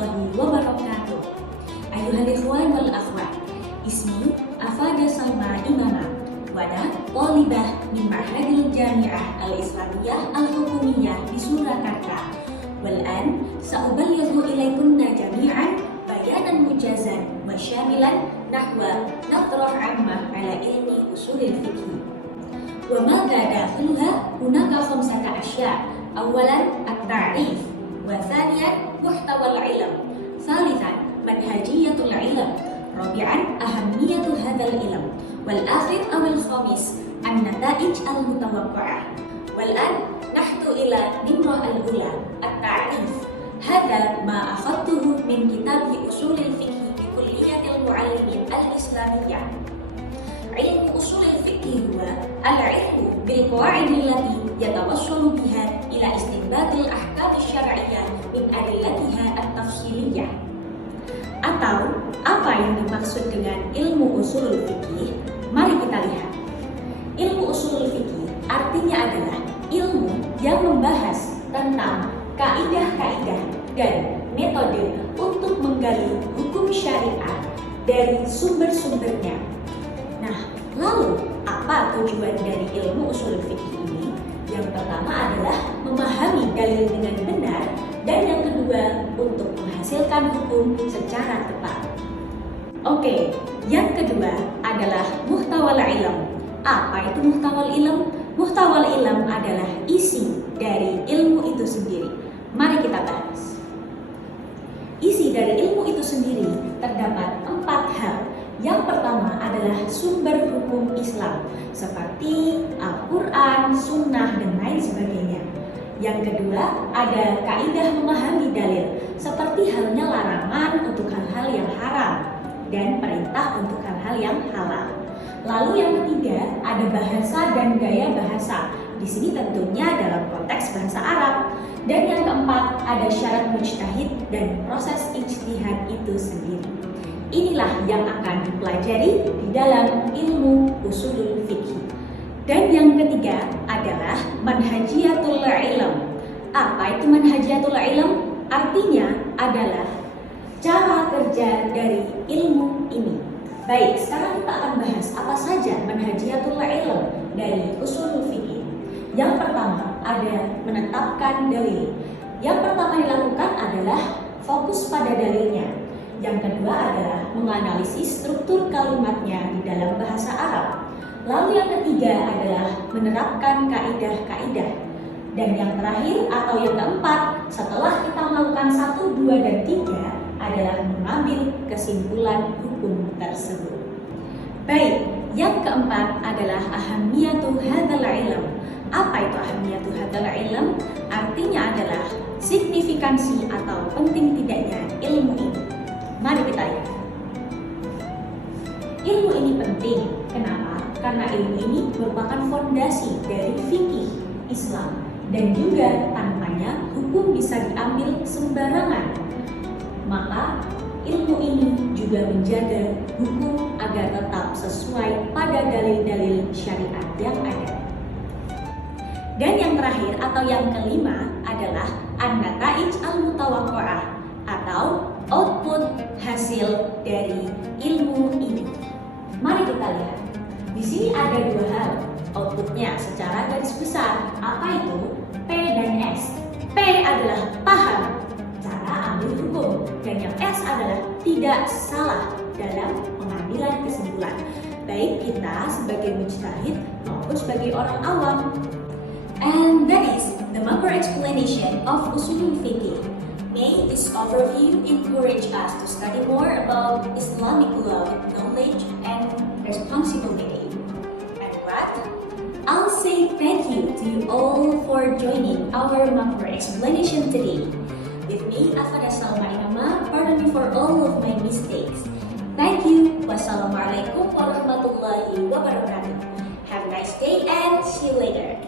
warahmatullahi wabarakatuh. Ayuhal ikhwan wal akhwat, ismi Afada Salma Imamah, wana thalibah min Ma'hadil Jami'ah Al-Islamiyah Al-Hukumiyah di Surakarta. Wal'an sa'uballighu ilaikunna jami'an bayanan mujazan wa syamilan nahwa nadrah ammah ala ilmi usulil fiqh. Wa madza dakhiluha hunaka khamsata asya'. Awalan at-ta'rif, wa thaniyan muhtawal ilm, thalithan manhajiyatul ilm, rabi'an ahammiyatu hadzal ilm, wal akhir awal khamis an-nata'ij al-mutawaqqa'ah. Wal an nahtu ila nimrah al-ula at-ta'rif. Hadza ma akhadtuhu min kitab usulil fiqh bi kulliyatil muallimin al-islamiyyah. Ilmu usulil fiqh huwa al-ilmu bil qawaid allati yatawassalu biha ila istinbatil ahkam syar'iyyah min adillatiha at-tafsiliyah. Atau apa yang dimaksud dengan ilmu usulul fikih? Mari kita lihat. Ilmu usulul fikih artinya adalah ilmu yang membahas tentang kaidah-kaidah dan metode untuk menggali hukum syariat dari sumber-sumbernya. Nah, lalu apa tujuan dari ilmu usulul fikih ini? Yang pertama adalah memahami dalil dengan benar, dan yang kedua untuk menghasilkan hukum secara tepat. Oke, yang kedua adalah muhtawal ilm. Apa itu muhtawal ilm? Muhtawal ilm adalah isi dari ilmu itu sendiri. Mari kita bahas. Isi dari ilmu itu sendiri terdapat 4 hal. Yang pertama adalah sumber hukum Islam seperti Al-Quran, Sunnah, dan lain sebagainya. Yang kedua ada kaidah memahami dalil seperti halnya larangan untuk hal-hal yang haram dan perintah untuk hal-hal yang halal. Lalu yang ketiga ada bahasa dan gaya bahasa. Di sini tentunya dalam konteks bahasa Arab. Dan yang keempat ada syarat mujtahid dan proses ijtihad itu sendiri. Inilah yang akan dipelajari di dalam ilmu usulul fikih. Dan yang ketiga adalah manhajiyatul ilm. Apa itu manhajiyatul ilm? Artinya adalah cara kerja dari ilmu ini. Baik, sekarang kita akan bahas apa saja manhajiyatul ilm dari usulul fikih. Yang pertama ada menetapkan dalil. Yang pertama dilakukan adalah fokus pada dalilnya. Yang kedua adalah menganalisis struktur kalimatnya di dalam bahasa Arab. Lalu yang ketiga adalah menerapkan kaidah-kaidah. Dan yang terakhir atau yang keempat, setelah kita melakukan 1, 2, dan 3 adalah mengambil kesimpulan hukum tersebut. Baik, yang keempat adalah ahammiyatu hadzal ilm. Apa itu ahammiyatu hadzal ilm? Artinya adalah signifikansi atau penting tidaknya ilmu ini. Mari kita lihat. Ilmu ini penting. Kenapa? Karena ilmu ini merupakan fondasi dari fikih Islam dan juga tanpanya hukum bisa diambil sembarangan. Maka ilmu ini juga menjaga hukum agar tetap sesuai pada dalil-dalil syariat yang ada. Dan yang terakhir atau yang kelima adalah an-nata'ij al-mutawaqqa'ah atau output hasil dari ilmu ini. Mari kita lihat. Di sini ada 2 hal outputnya secara garis besar. Apa itu? P dan S. P adalah paham cara ambil hukum, dan yang S adalah tidak salah dalam pengambilan kesimpulan. Baik kita sebagai mujtahid maupun sebagai orang awam. And that is the macro explanation of usulul fiqh. May this overview encourage us to study more about Islamic law with knowledge and responsibility. And what? I'll say thank you to you all for joining our macro explanation today. With me, Afada Salma Imamah, pardon me for all of my mistakes. Thank you. Wassalamualaikum warahmatullahi wabarakatuh. Have a nice day and see you later.